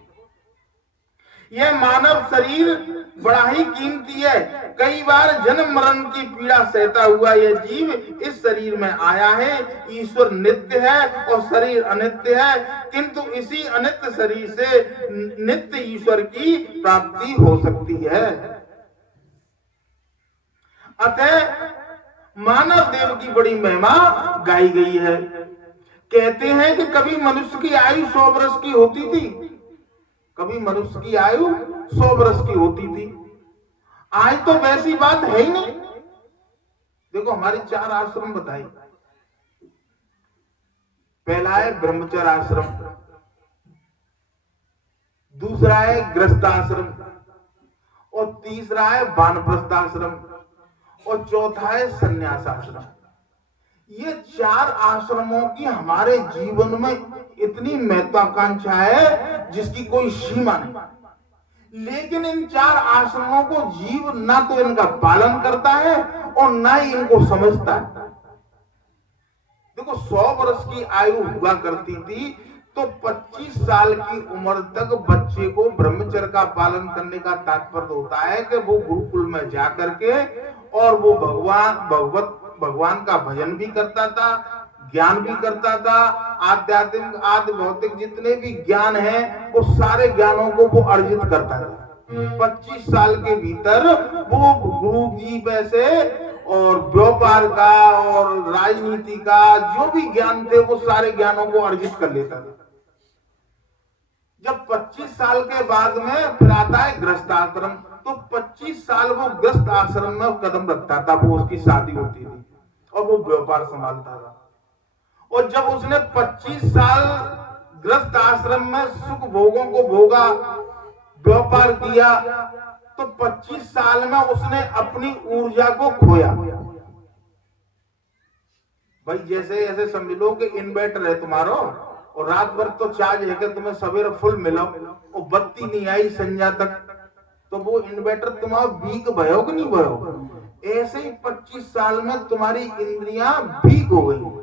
यह मानव शरीर बड़ा ही कीमती है। कई बार जन्म मरण की पीड़ा सहता हुआ यह जीव इस शरीर में आया है। ईश्वर नित्य है और शरीर अनित्य है, किंतु इसी अनित्य शरीर से नित्य ईश्वर की प्राप्ति हो सकती है। अतः मानव देव की बड़ी महिमा गाई गई है। कहते हैं कि कभी मनुष्य की आयु 100 वर्ष की होती थी, कभी मनुष्य की आयु 100 वर्ष की होती थी। आज तो वैसी बात है ही नहीं। देखो हमारी 4 आश्रम बताई। पहला है ब्रह्मचर्य आश्रम, दूसरा है गृहस्थ आश्रम, और तीसरा है वानप्रस्थ आश्रम, और चौथा है संन्यास आश्रम। ये 4 आश्रमों की हमारे जीवन में इतनी महत्वाकांक्षा है जिसकी कोई सीमा नहीं। लेकिन इन 4 आश्रमों को जीव ना तो इनका पालन करता है और ना ही इनको समझता है। देखो 100 वर्ष की आयु हुआ करती थी तो 25 साल की उम्र तक बच्चे को ब्रह्मचर्य का पालन करने का तात्पर्य होता है कि वो गुरुकुल में जाकर के और वो भगवान का भजन भी करता था, ज्ञान भी करता था, आध्यात्मिक आदि भौतिक जितने भी ज्ञान है वो सारे ज्ञानों को वो अर्जित करता था। 25 साल के भीतर वो गुरु जी वैसे और व्यापार का और राजनीति का जो भी ज्ञान थे वो सारे ज्ञानों को अर्जित कर लेता था। जब 25 साल के बाद में फिर आता है गृहस्थ आश्रम, तो 25 साल वो गृहस्थ आश्रम में कदम रखता था। वो उसकी शादी होती थी और वो व्यापार संभालता था। और जब उसने 25 साल गृहस्थ आश्रम में सुख भोगों को भोगा, व्यापार किया, तो 25 साल में उसने अपनी ऊर्जा को खोया। भाई जैसे ऐसे समझ लो कि इन्वर्टर है तुम्हारो और रात भर तो चार्ज है कि तुम्हें सवेरे फुल मिलो और बत्ती नहीं आई संध्या तक, तो वो इन्वर्टर तुम्हारा वीक भयो कि नहीं भयो। ऐसे ही 25 साल में तुम्हारी इंद्रियां वीक हो गई।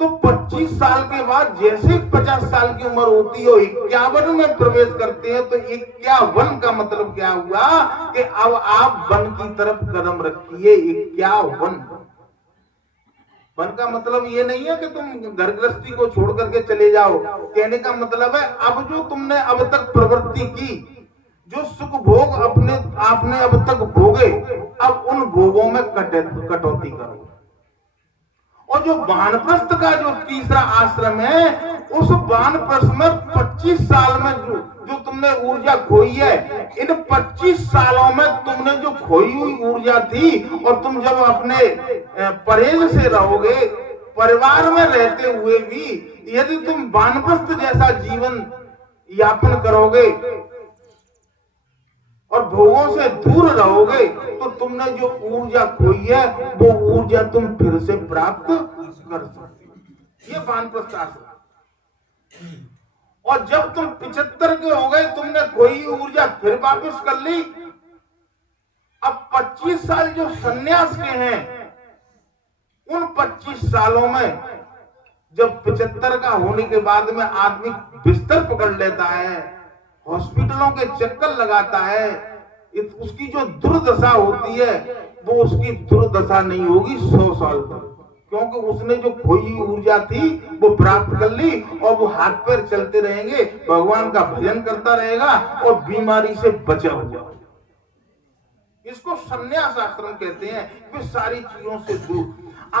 तो 25 साल के बाद जैसे 50 साल की उम्र होती है 51 में प्रवेश करते हैं, तो 51 का मतलब क्या हुआ कि अब आप वन की तरफ कदम रखिए। 51 वन का मतलब ये नहीं है कि तुम घर गृहस्थी को छोड़ करके चले जाओ। कहने का मतलब है अब जो तुमने अब तक प्रवृत्ति की, जो सुख भोग आपने अब तक भोगे, अब उन भोगों में कटौती करो। और जो वानप्रस्थ का जो तीसरा आश्रम है, उस वानप्रस्थ में 25 साल में जो तुमने ऊर्जा खोई है, इन 25 सालों में तुमने जो खोई हुई ऊर्जा थी, और तुम जब अपने परहेज से रहोगे, परिवार में रहते हुए भी यदि तुम वानप्रस्थ जैसा जीवन यापन करोगे और भोगों से दूर रहोगे, तो तुमने जो ऊर्जा खोई है वो ऊर्जा तुम फिर से प्राप्त कर सकते हो। ये वानप्रस्थ आश्रम। और जब तुम 75 के हो गए, तुमने खोई ऊर्जा फिर वापस कर ली। अब 25 साल जो सन्यास के हैं, उन 25 सालों में जब 75 का होने के बाद में आदमी बिस्तर पकड़ लेता है, हॉस्पिटलों के चक्कर लगाता है, उसकी जो दुर्दशा होती है वो उसकी दुर्दशा नहीं होगी 100 साल तक, क्योंकि उसने जो खोई ऊर्जा थी वो प्राप्त कर ली और वो हाथ पैर चलते रहेंगे, भगवान का भजन करता रहेगा और बीमारी से बचा हुआ। इसको संन्यास आश्रम कहते हैं, वे सारी चीजों से दूर।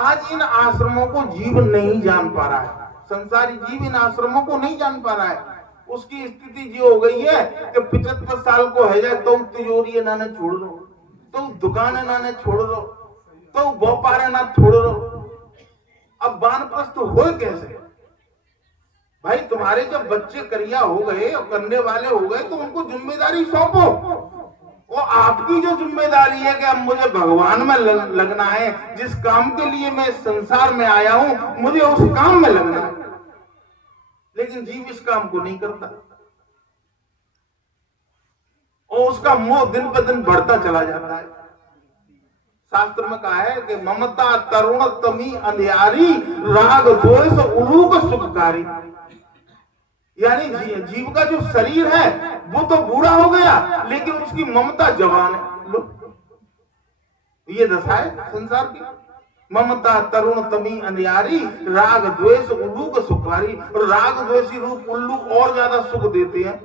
आज इन आश्रमों को जीव नहीं जान पा रहा है, संसारी जीव इन आश्रमों को नहीं जान पा रहा है। उसकी स्थिति जो हो गई है कि 75 साल को है जाए तो तिजोरी नाने छोड़ दो, तो दुकान नाने छोड़ दो, तो व्यापार ना छोड़ दो। अब वानप्रस्थ हो कैसे भाई? तुम्हारे जब बच्चे करिया हो गए और करने वाले हो गए तो उनको जिम्मेदारी सौंपो। वो आपकी जो जिम्मेदारी है कि अब मुझे भगवान में लगना है, जिस काम के लिए मैं संसार में आया हूं मुझे उस काम में लगना है। लेकिन जीव इस काम को नहीं करता और उसका मोह दिन ब दिन बढ़ता चला जाता है। शास्त्र में कहा है कि ममता तरुण तमी अंधियारी, राग द्वेष उलूक सुखकारी। यानी जीव का जो शरीर है वो तो बूढ़ा हो गया लेकिन उसकी ममता जवान है। ये दशा है संसार की। ममता तरुण तमी अंधियारी, राग द्वेष उल्लू को सुखारी। और राग द्वेषी रूप उल्लू और ज्यादा सुख देते हैं,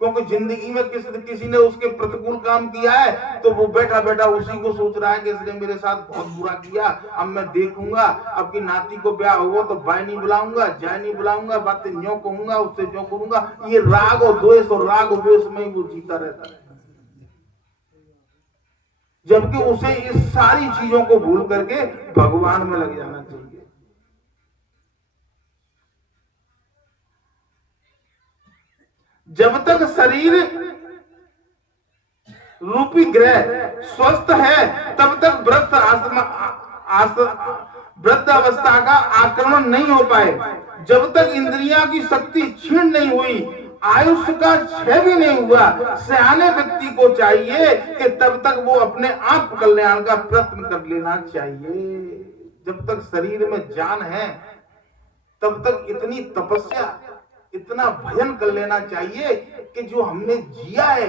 क्योंकि जिंदगी में किसी ने उसके प्रतिकूल काम किया है तो वो बैठा बैठा उसी को सोच रहा है कि इसने मेरे साथ बहुत बुरा किया, अब मैं देखूंगा, अब की नाती को ब्याह होगा तो बाय नहीं बुलाऊंगा, जाय नहीं बुलाऊंगा, बातें न्यों कहूंगा, उससे जो करूंगा। ये राग और द्वेष और राग और द्वेष में वो जीता रहता है, जबकि उसे इस सारी चीजों को भूल करके भगवान में लग जाना चाहिए। जब तक शरीर रूपी ग्रह स्वस्थ है तब तक वृद्ध अवस्था का आक्रमण नहीं हो पाए। जब तक इंद्रियां की शक्ति क्षीण नहीं हुई, आयुष्य का क्षय भी नहीं हुआ, सियाने व्यक्ति को चाहिए कि तब तक वो अपने आप कल्याण का प्रयत्न कर लेना चाहिए। जब तक शरीर में जान है तब तक इतनी तपस्या, इतना भजन कर लेना चाहिए कि जो हमने जिया है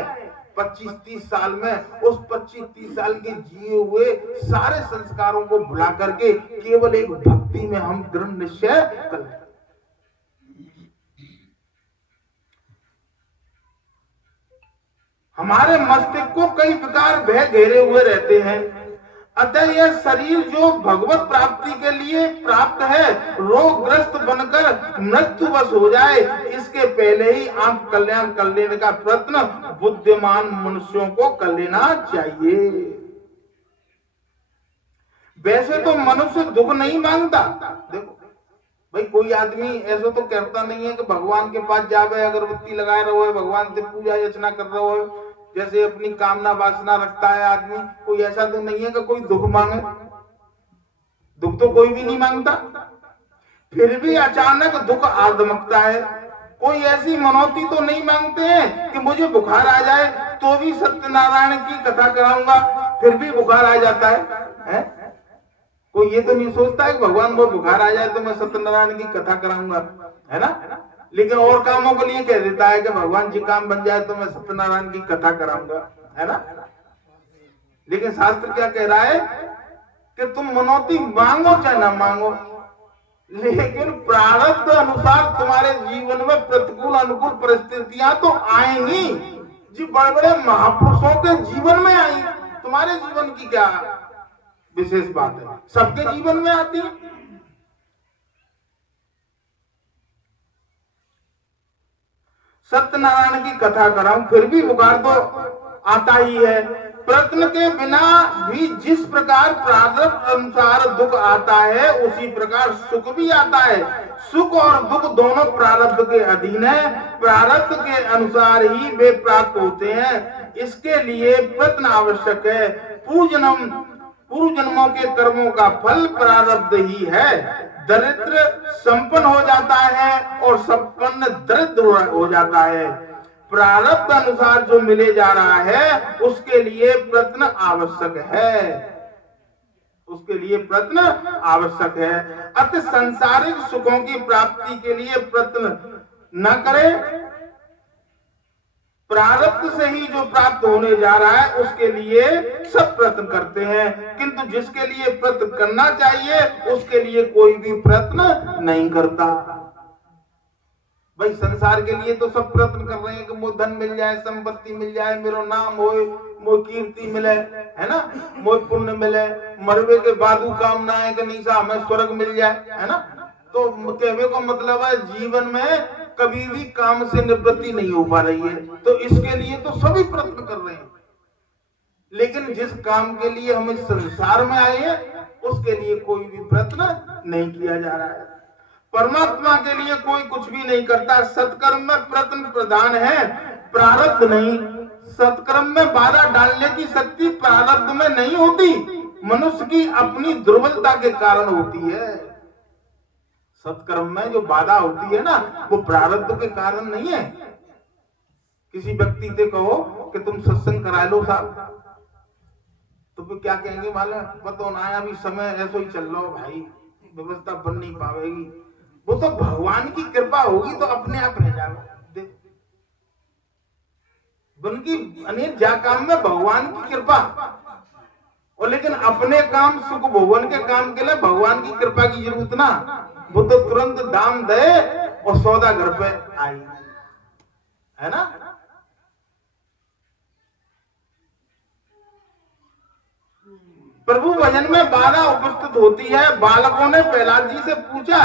25-30 साल में, उस 25-30 साल के जिए हुए सारे संस्कारों को भुला करके केवल एक भक्ति में हम दृढ़ निश्चय कर लें। हमारे मस्तिष्क को कई विकार भय घेरे हुए रहते हैं, अतः यह शरीर जो भगवत प्राप्ति के लिए प्राप्त है रोगग्रस्त बनकर मृत्युवश हो जाए, इसके पहले ही आप कल्याण कर लेने का प्रयत्न बुद्धिमान मनुष्यों को कर लेना चाहिए। वैसे तो मनुष्य दुख नहीं मांगता। देखो भाई, कोई आदमी ऐसा तो कहता नहीं है कि भगवान के पास जावे, अगरबत्ती लगाए रहो, भगवान से पूजा अर्चना कर रहे हो, जैसे अपनी कामना वासना रखता है आदमी। कोई ऐसा तो नहीं है कि कोई दुख मांगे, दुख तो कोई भी नहीं मांगता। फिर भी अचानक दुख आ धमकता है। कोई ऐसी मनौती तो नहीं मांगते हैं कि मुझे बुखार आ जाए तो भी सत्यनारायण की कथा कराऊंगा, फिर भी बुखार आ जाता है? कोई ये तो नहीं सोचता है कि भगवान को बुखार आ जाए तो मैं सत्यनारायण की कथा कराऊंगा, है ना? लेकिन और कामों के लिए कह देता है कि भगवान जी काम बन जाए तो मैं सत्यनारायण की कथा कराऊंगा, है ना? लेकिन शास्त्र क्या कह रहा है कि तुम मनौती मांगो चाहे ना मांगो, लेकिन प्रारब्ध अनुसार तुम्हारे जीवन में प्रतिकूल अनुकूल परिस्थितियां तो आएंगी। जी बड़े बड़े महापुरुषों के जीवन में आई, तुम्हारे जीवन की क्या विशेष बात है? सबके जीवन में आती है। सत्यनारायण की कथा कराऊं फिर भी बुखार तो आता ही है। प्रयत्न के बिना भी जिस प्रकार प्रारब्ध अनुसार दुख आता है उसी प्रकार सुख भी आता है। सुख और दुख दोनों प्रारब्ध के अधीन है, प्रारब्ध के अनुसार ही वे प्राप्त होते हैं। इसके लिए प्रयत्न आवश्यक है। पूर्व जन्मों के कर्मों का फल प्रारब्ध ही है। दरिद्र संपन्न हो जाता है और संपन्न दरिद्र हो जाता है। प्रारब्ध अनुसार जो मिले जा रहा है उसके लिए प्रयत्न आवश्यक है, उसके लिए प्रयत्न आवश्यक है। अतः सांसारिक सुखों की प्राप्ति के लिए प्रयत्न न करें, प्रारब्ध से ही जो प्राप्त होने जा रहा है उसके लिए सब प्रयत्न करते हैं, किंतु जिसके लिए प्रयत्न करना चाहिए उसके लिए कोई भी प्रयत्न नहीं करता। भाई संसार के लिए तो सब प्रयत्न कर रहे हैं कि मुझे धन मिल जाए, संपत्ति मिल जाए, मेरा नाम होए, मोह कीर्ति मिले, है ना, मोह पुण्य मिले, मरवे के बादू कामना है कि नहीं साहब हमें स्वर्ग मिल जाए, है ना। तो कहने का मतलब है जीवन में कभी भी काम से निवृत्ति नहीं हो पा रही है, तो इसके लिए तो सभी प्रयत्न कर रहे हैं, लेकिन जिस काम के लिए हम इस संसार में आए हैं उसके लिए कोई भी प्रयत्न नहीं किया जा रहा है। परमात्मा के लिए कोई कुछ भी नहीं करता। सत्कर्म में प्रयत्न प्रधान है, प्रारब्ध नहीं। सत्कर्म में बाधा डालने की शक्ति प्रारब्ध में नहीं होती, मनुष्य की अपनी दुर्बलता के कारण होती है। सत्कर्म में जो बाधा होती है ना वो प्रारब्ध के कारण नहीं है। किसी व्यक्ति से कहो कि तुम सत्संग करा लो साहब, तो फिर क्या कहेंगे मालूम, पता ना अभी समय ऐसा ही चल रहा हो भाई, व्यवस्था बन नहीं पाएगी। वो तो भगवान की कृपा होगी तो अपने आप रह जाएगा। उनकी अनेक जा काम में भगवान की कृपा, और लेकिन अपने काम सुख भोगन के काम के लिए भगवान की कृपा की जरूरत ना। वो तो तुरंत दाम दे और सौदा घर पे आई, है ना। प्रभु भजन में बाधा उपस्थित होती है। बालकों ने प्रहलाद जी से पूछा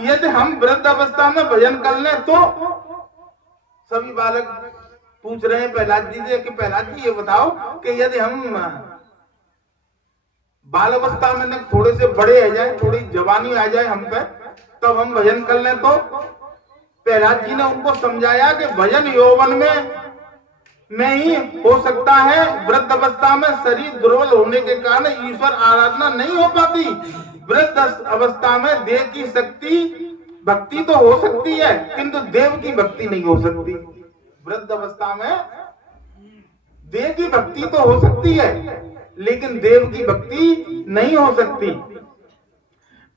यदि हम वृद्ध अवस्था में भजन कर लें तो। सभी बालक पूछ रहे हैं प्रहलाद जी से कि प्रहलाद जी ये बताओ कि यदि हम बाल अवस्था में थोड़े से बड़े आ जाए, थोड़ी जवानी आ जाए हम पे, तब हम भजन कर लें तो। प्रहलाद जी ने उनको समझाया कि भजन यौवन में नहीं हो सकता है, वृद्ध अवस्था में शरीर दुर्बल होने के कारण ईश्वर आराधना नहीं हो पाती। वृद्ध अवस्था में देह की शक्ति भक्ति तो हो सकती है किंतु देव की भक्ति नहीं हो सकती। वृद्ध अवस्था में देह की भक्ति तो हो सकती है लेकिन देव की भक्ति नहीं हो सकती।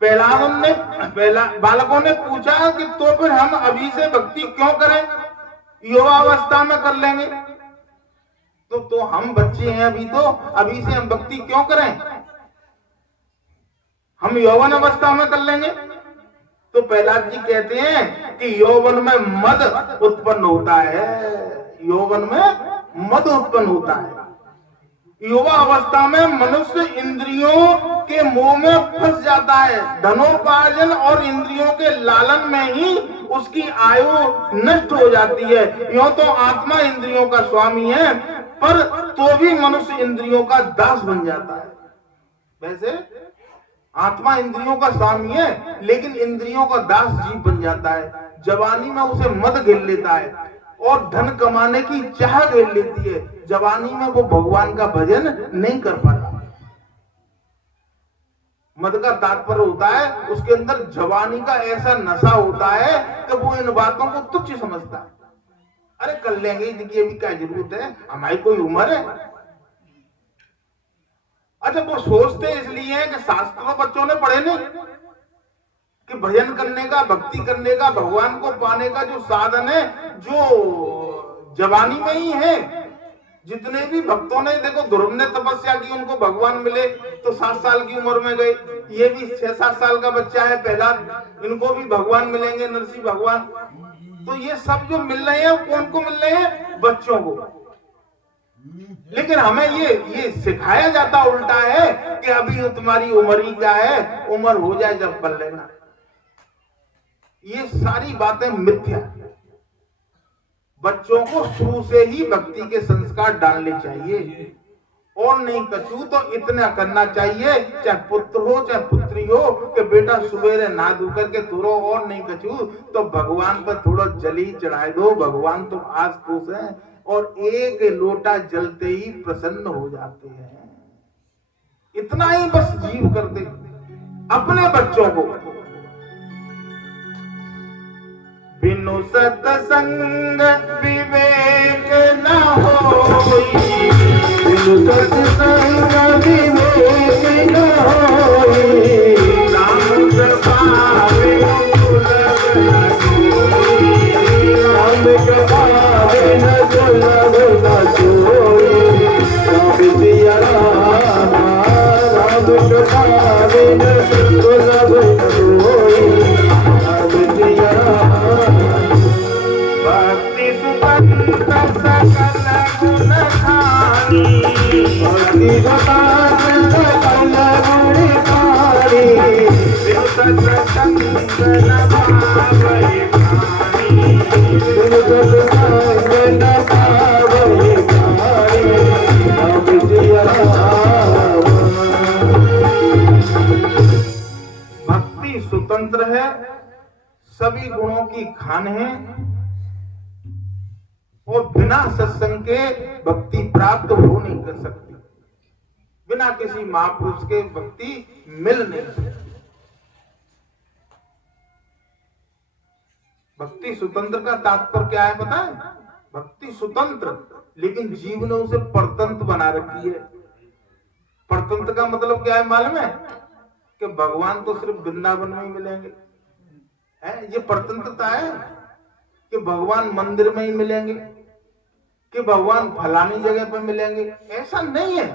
बालकों ने पूछा कि तो फिर हम अभी से भक्ति क्यों करें, युवा अवस्था में कर लेंगे। तो हम बच्चे हैं अभी, तो अभी से हम भक्ति क्यों करें, हम यौवन अवस्था में कर लेंगे। तो प्रहलाद जी कहते हैं कि यौवन में मद उत्पन्न होता है, यौवन में मद उत्पन्न होता है। युवा अवस्था में मनुष्य इंद्रियों के मोह में फंस जाता है। धनोपार्जन और इंद्रियों के लालन में ही उसकी आयु नष्ट हो जाती है। यूं तो आत्मा इंद्रियों का स्वामी है पर तो भी मनुष्य इंद्रियों का दास बन जाता है। वैसे आत्मा इंद्रियों का स्वामी है लेकिन इंद्रियों का दास जीव बन जाता है। जवानी में उसे मद घेर लेता है और धन कमाने की चाह घेर लेती है। जवानी में वो भगवान का भजन नहीं कर पाता। मद का तात्पर्य होता है उसके अंदर जवानी का ऐसा नशा होता है कि वो इन बातों को तुच्छ समझता है। अरे कर लेंगे, इनकी अभी क्या जरूरत है, हमारी कोई उम्र है। अच्छा, वो सोचते इसलिए है कि शास्त्रों बच्चों ने पढ़े नहीं कि भजन करने का, भक्ति करने का, भगवान को पाने का जो साधन है जो जवानी में ही है। जितने भी भक्तों ने, देखो ध्रुव ने तपस्या की, उनको भगवान मिले तो 7 साल की उम्र में गए। ये भी 6-7 साल का बच्चा है प्रहलाद, इनको भी भगवान मिलेंगे, नरसिंह भगवान। तो ये सब जो मिल रहे हैं कौन को मिल रहे हैं, बच्चों को। लेकिन हमें ये सिखाया जाता उल्टा है कि अभी तुम्हारी उम्र ही क्या है, उम्र हो जाए जब कर लेना। ये सारी बातें मिथ्या। बच्चों को शुरू से ही भक्ति के संस्कार डालने चाहिए और नहीं कछू तो इतना करना चाहिए, चाहे पुत्र हो चाहे पुत्री हो, कि बेटा सवेरे नहा धो करके थोड़ा, और नहीं कछू तो भगवान पर थोड़ा जली चढ़ाए दो। भगवान तो आज खुश हैं और एक लोटा जलते ही प्रसन्न हो जाते हैं। इतना ही बस जीव कर दे अपने बच्चों को। बिनु सत्संग विवेक न होई, बिनु सत्संग विवेक न होई। राम कृपावे दुर्लभ न कोई, राम कृपावे न दुर्लभ गुण खानी भक्ति स्वतंत्र सकल गुण खानी बिनु सत्संग न पावै प्राणी बिनु सत्संग न पावै प्राणी नाम सिया राम। भक्ति स्वतंत्र है, सभी गुणों की खान है और बिना सत्संग के भक्ति प्राप्त हो नहीं कर सकती, बिना किसी महापुरुष के भक्ति मिल नहीं सकती। भक्ति स्वतंत्र का तात्पर्य क्या है पता है? भक्ति स्वतंत्र, लेकिन जीव ने उसे परतंत्र बना रखी है। परतंत्र का मतलब क्या है मालूम है? कि भगवान तो सिर्फ वृंदावन में ही मिलेंगे, है ये परतंत्रता है। कि भगवान मंदिर में ही मिलेंगे, कि भगवान फलानी जगह पर मिलेंगे, ऐसा नहीं है।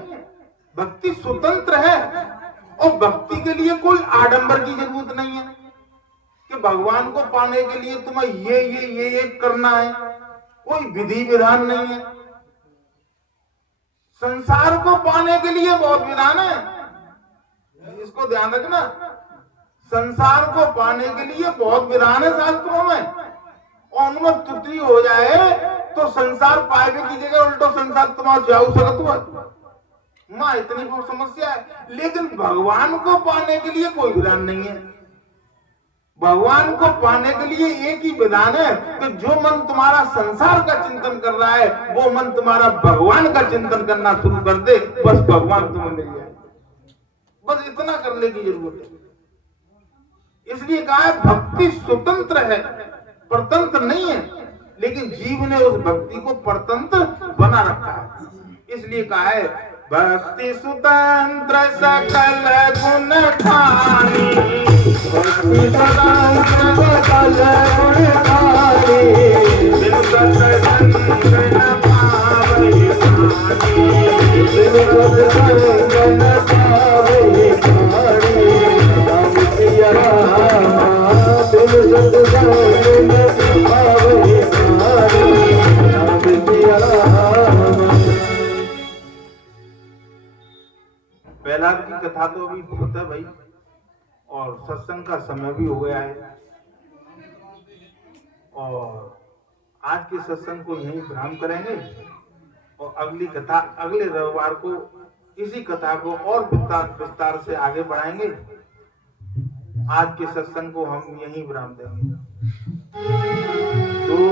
भक्ति स्वतंत्र है और भक्ति के लिए कोई आडंबर की जरूरत नहीं है कि भगवान को पाने के लिए तुम्हें ये करना है, कोई विधि विधान नहीं है। संसार को पाने के लिए बहुत विधान है, इसको ध्यान रखना। संसार को पाने के लिए बहुत विधान है शास्त्रों में, और उनमें त्रुटि हो जाए तो संसार पाने की जगह उल्टो संसार तुम्हारा जाऊ सकत हुआ मां, इतनी बहुत समस्या है। लेकिन भगवान को पाने के लिए कोई विधान नहीं है। भगवान को पाने के लिए एक ही विधान है कि जो मन तुम्हारा संसार का चिंतन कर रहा है वो मन तुम्हारा भगवान का चिंतन करना शुरू कर दे, बस भगवान तुम्हें मिल जाए। बस इतना करने की जरूरत है। इसलिए कहा है भक्ति स्वतंत्र है, परतंत्र नहीं है, लेकिन जीव ने उस भक्ति को परतंत्र बना रखा है। इसलिए कहा है भक्ति स्वतंत्र सकल गुण खानी भक्ति स्वतंत्र सकल गुण खानी बिनु सत्संग न पावै प्राणी बिनु सत्संग न पावै प्राणी नाम सिया राम। बिनु सत्संग न पावै प्राणी नाम सिया राम। प्रहलाद की कथा तो अभी बहुत है भाई, और सत्संग का समय भी हो गया है, और आज के सत्संग को यहीं विराम करेंगे और अगली कथा अगले रविवार को इसी कथा को और विस्तार से आगे बढ़ाएंगे। आज के सत्संग को हम यहीं विराम देंगे।